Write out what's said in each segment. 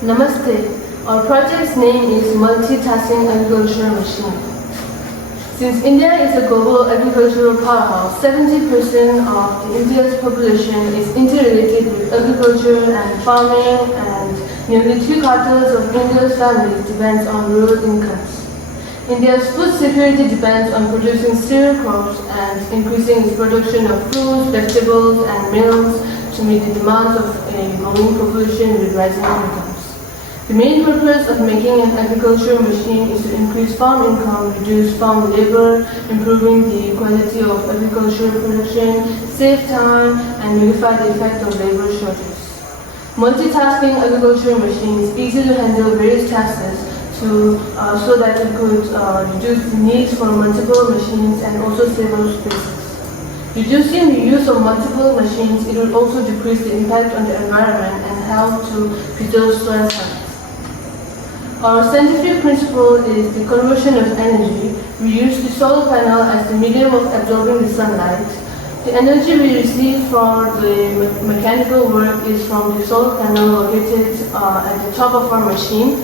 Namaste. Our project's name is Multitasking Agriculture Machine. Since India is a global agricultural powerhouse, 70% of India's population is interrelated with agriculture and farming, and nearly 3/4 of India's families depends on rural incomes. India's food security depends on producing cereal crops and increasing its production of fruits, vegetables, and meals to meet the demands of a growing population with rising incomes. The main purpose of making an agricultural machine is to increase farm income, reduce farm labor, improving the quality of agricultural production, save time, and nullify the effect of labor shortages. Multitasking agricultural machine is easy to handle various tasks so that it could reduce the need for multiple machines and also save up spaces. Reducing the use of multiple machines, it will also decrease the impact on the environment and help to preserve soil health. Our scientific principle is the conversion of energy. We use the solar panel as the medium of absorbing the sunlight. The energy we receive for the mechanical work is from the solar panel located at the top of our machine.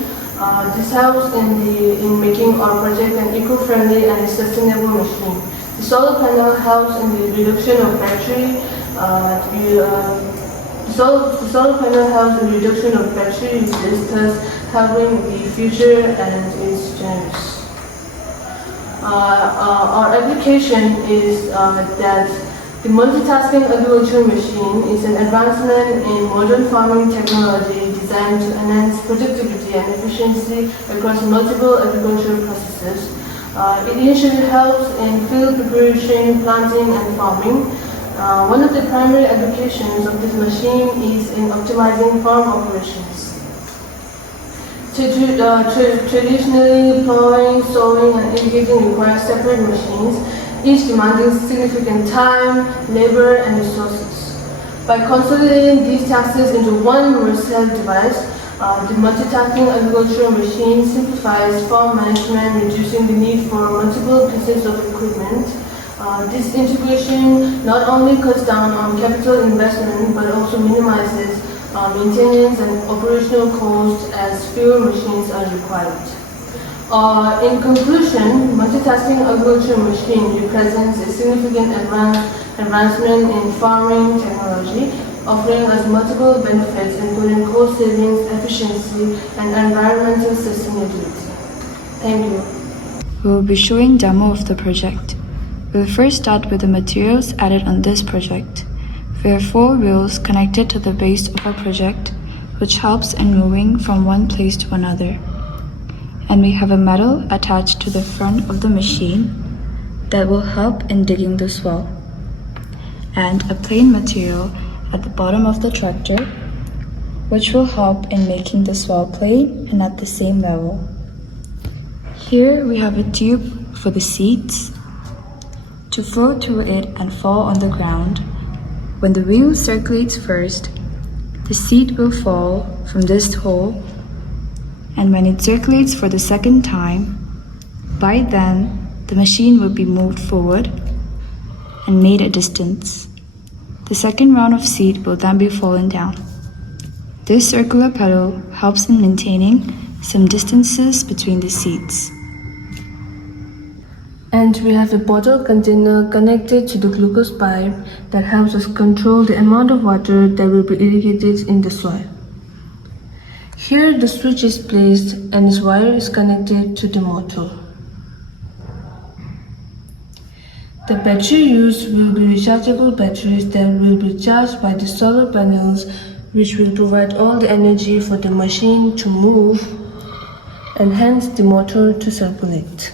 This helps in making our project an eco-friendly and sustainable machine. The solar panel helps in the reduction of battery. The solar panel helps in the reduction of battery uses, thus helping the future and its generation. Our application is that the multitasking agriculture machine is an advancement in modern farming technology designed to enhance productivity and efficiency across multiple agricultural processes. It initially helps in field preparation, planting, and farming. One of the primary applications of this machine is in optimizing farm operations. Traditionally, plowing, sowing, and irrigating require separate machines, each demanding significant time, labor, and resources. By consolidating these tasks into one versatile device, the multitasking agricultural machine simplifies farm management, reducing the need for multiple pieces of equipment. This integration not only cuts down on capital investment but also minimizes maintenance and operational costs as fewer machines are required. In conclusion, multitasking agriculture machine represents a significant advancement in farming technology, offering us multiple benefits including cost savings, efficiency, and environmental sustainability. Thank you. We will be showing demo of the project. We will first start with the materials added on this project. We have 4 wheels connected to the base of our project, which helps in moving from one place to another. And we have a metal attached to the front of the machine that will help in digging the swell, and a plain material at the bottom of the tractor, which will help in making the swell plain and at the same level. Here we have a tube for the seeds to flow through it and fall on the ground. When the wheel circulates first, the seed will fall from this hole, and when it circulates for the second time, by then the machine will be moved forward and made a distance. The second round of seed will then be fallen down. This circular pedal helps in maintaining some distances between the seeds. And we have a bottle container connected to the glucose pipe that helps us control the amount of water that will be irrigated in the soil. Here the switch is placed and its wire is connected to the motor. The battery used will be rechargeable batteries that will be charged by the solar panels, which will provide all the energy for the machine to move and hence the motor to circulate.